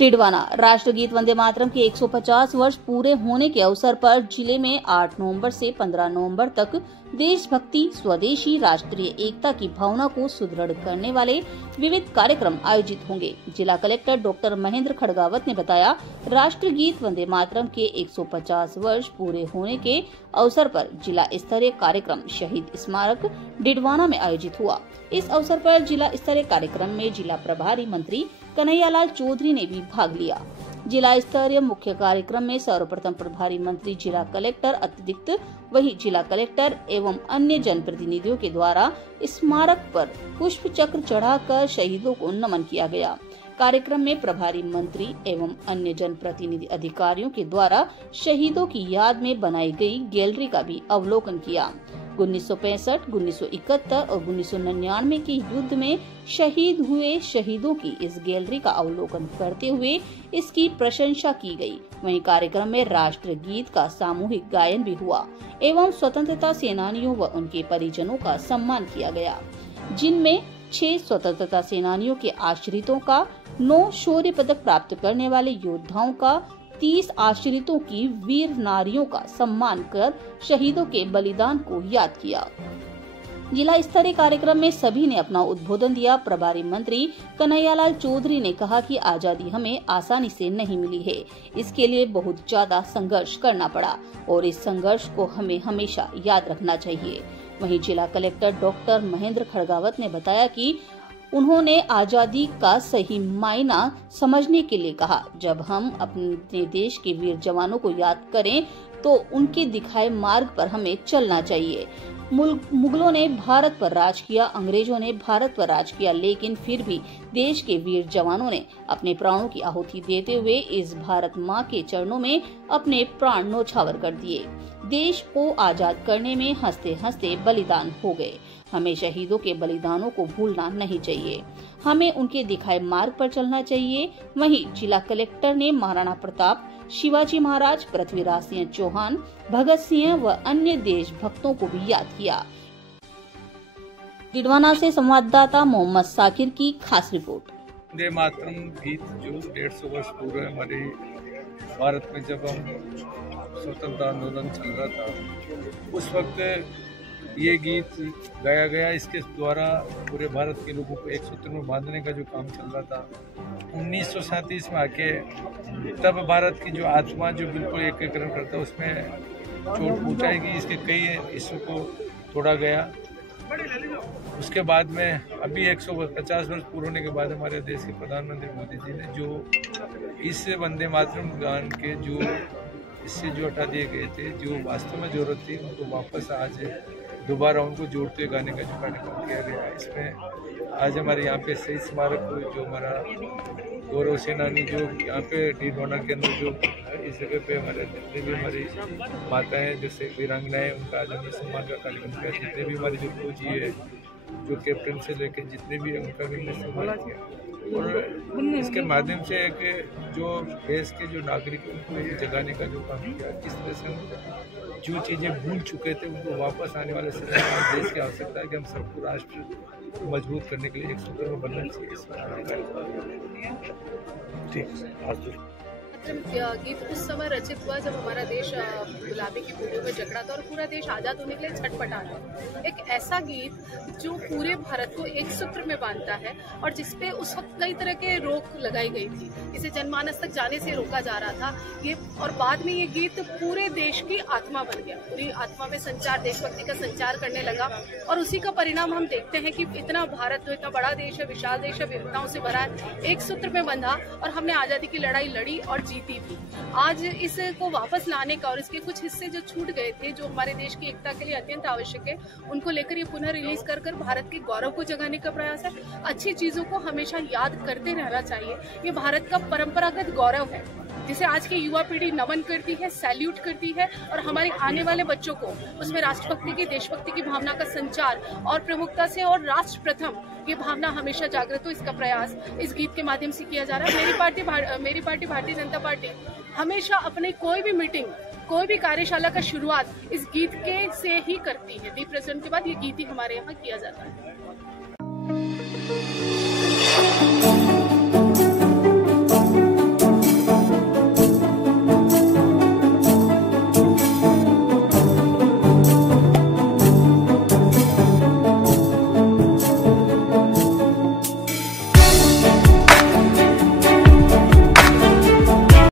टिडवाना राष्ट्रगीत वंदे मातरम के 150 वर्ष पूरे होने के अवसर पर जिले में 8 नवंबर से 15 नवंबर तक देशभक्ति, स्वदेशी, राष्ट्रीय एकता की भावना को सुदृढ़ करने वाले विविध कार्यक्रम आयोजित होंगे। जिला कलेक्टर डॉक्टर महेंद्र खड़गावत ने बताया, राष्ट्रगीत वंदे मातरम के 150 वर्ष पूरे होने के अवसर पर जिला स्तरीय कार्यक्रम शहीद स्मारक टिडवाना में आयोजित हुआ। इस अवसर पर जिला स्तरीय कार्यक्रम में जिला प्रभारी मंत्री कन्हैयालाल चौधरी ने भी भाग लिया। जिला स्तरीय मुख्य कार्यक्रम में सर्वप्रथम प्रभारी मंत्री जिला कलेक्टर अतिरिक्त वही जिला कलेक्टर एवं अन्य जनप्रतिनिधियों के द्वारा स्मारक पर पुष्प चक्र चढ़ाकर शहीदों को नमन किया गया। कार्यक्रम में प्रभारी मंत्री एवं अन्य जनप्रतिनिधि अधिकारियों के द्वारा शहीदों की याद में बनाई गई गैलरी का भी अवलोकन किया। 1965, 1971 और 1999 के युद्ध में शहीद हुए शहीदों की इस गैलरी का अवलोकन करते हुए इसकी प्रशंसा की गई। वहीं कार्यक्रम में राष्ट्र गीत का सामूहिक गायन भी हुआ एवं स्वतंत्रता सेनानियों व उनके परिजनों का सम्मान किया गया, जिनमें 6 स्वतंत्रता सेनानियों के आश्रितों का, 9 शौर्य पदक प्राप्त करने वाले योद्धाओं का, 30 आश्रितों की वीर नारियों का सम्मान कर शहीदों के बलिदान को याद किया। जिला स्तरीय कार्यक्रम में सभी ने अपना उद्बोधन दिया। प्रभारी मंत्री कन्हैयालाल चौधरी ने कहा कि आजादी हमें आसानी से नहीं मिली है, इसके लिए बहुत ज्यादा संघर्ष करना पड़ा और इस संघर्ष को हमें हमेशा याद रखना चाहिए। वहीं जिला कलेक्टर डॉक्टर महेंद्र खड़गावत ने बताया कि उन्होंने आजादी का सही मायना समझने के लिए कहा। जब हम अपने देश के वीर जवानों को याद करें तो उनके दिखाए मार्ग पर हमें चलना चाहिए। मुगलों ने भारत पर राज किया, अंग्रेजों ने भारत पर राज किया, लेकिन फिर भी देश के वीर जवानों ने अपने प्राणों की आहुति देते हुए इस भारत माँ के चरणों में अपने प्राण न्योछावर कर दिए। देश को आजाद करने में हंसते हंसते बलिदान हो गए। हमें शहीदों के बलिदानों को भूलना नहीं चाहिए, हमें उनके दिखाए मार्ग पर चलना चाहिए। वहीं जिला कलेक्टर ने महाराणा प्रताप, शिवाजी महाराज, पृथ्वीराज सिंह चौहान, भगत सिंह व अन्य देशभक्तों को भी याद किया। टिडवाना से संवाददाता मोहम्मद साकिर की खास रिपोर्ट। वंदे मातरम गीत जो 150 वर्ष पूर्व हमारे भारत में जब हम स्वतंत्रता आंदोलन चल रहा था, उस वक्त ये गीत गाया गया। इसके द्वारा पूरे भारत के लोगों को एक सूत्र में बांधने का जो काम चल रहा था 1937 में आके, तब भारत की जो आत्मा जो बिल्कुल एकीकरण करता है उसमें चोट पहुँचाएगी, इसके कई हिस्सों को तोड़ा गया। उसके बाद में अभी 150 वर्ष पूरे होने के बाद हमारे देश के प्रधानमंत्री मोदी जी ने जो इस वंदे मातरम गान के जो इससे जो हटा दिए गए थे, जो वास्तव में जरूरत थी, उनको वापस आज दोबारा उनको जोड़ते हुए गाने का जो कार्यक्रम किया गया। इसमें आज हमारे यहाँ पे शहीद स्मारक जो हमारा गौरव सेनानी जो यहाँ पे टिडवाना के अंदर जो इस जगह पे हमारे जितने भी हमारी माताएं जैसे वीरांगनाएं, उनका आज हमने सम्मान का कार्यक्रम किया। जितने भी हमारे जो फौजी है, जो कैप्टन से लेकर जितने भी उनका भी हमने सम्मान किया। और इसके माध्यम से एक जो देश के जो नागरिक उनको जगाने का जो काम किया, किस तरह से जो चीज़ें भूल चुके थे उनको वापस आने वाले समय में देश की आवश्यकता है कि हम सबको राष्ट्र मजबूत करने के लिए एक सूत्र में बनना चाहिए। ठीक है। गीत उस समय रचित हुआ जब हमारा देश गुलामी की भूमियों में जकड़ा था और पूरा देश आजाद होने के लिए छटपटा था। एक ऐसा गीत जो पूरे भारत को एक सूत्र में बांधता है और जिसपे उस वक्त कई तरह के रोक लगाई गई थी, इसे जनमानस तक जाने से रोका जा रहा था ये, और बाद में ये गीत पूरे देश की आत्मा बन गया, पूरी आत्मा में संचार, देशभक्ति का संचार करने लगा। और उसी का परिणाम हम देखते हैं कि इतना भारत जो इतना बड़ा देश है, विशाल देश है, विविधताओं से भरा है, एक सूत्र में बंधा और हमने आजादी की लड़ाई लड़ी और जीती भी। आज इसको वापस लाने का और इसके कुछ हिस्से जो छूट गए थे, जो हमारे देश की एकता के लिए अत्यंत आवश्यक है, उनको लेकर ये पुनः रिलीज कर भारत के गौरव को जगाने का प्रयास है। अच्छी चीजों को हमेशा याद करते रहना चाहिए। ये भारत का परंपरागत गौरव है जिसे आज की युवा पीढ़ी नमन करती है, सैल्यूट करती है, और हमारे आने वाले बच्चों को उसमें राष्ट्रभक्ति की, देशभक्ति की भावना का संचार और प्रमुखता से और राष्ट्र प्रथम ये भावना हमेशा जागृत हो, इसका प्रयास इस गीत के माध्यम से किया जा रहा है। मेरी पार्टी भारतीय जनता पार्टी हमेशा अपने कोई भी मीटिंग, कोई भी कार्यशाला का शुरुआत इस गीत के से ही करती है। दीप प्रज्वलन के बाद ये गीत ही हमारे यहाँ किया जाता है।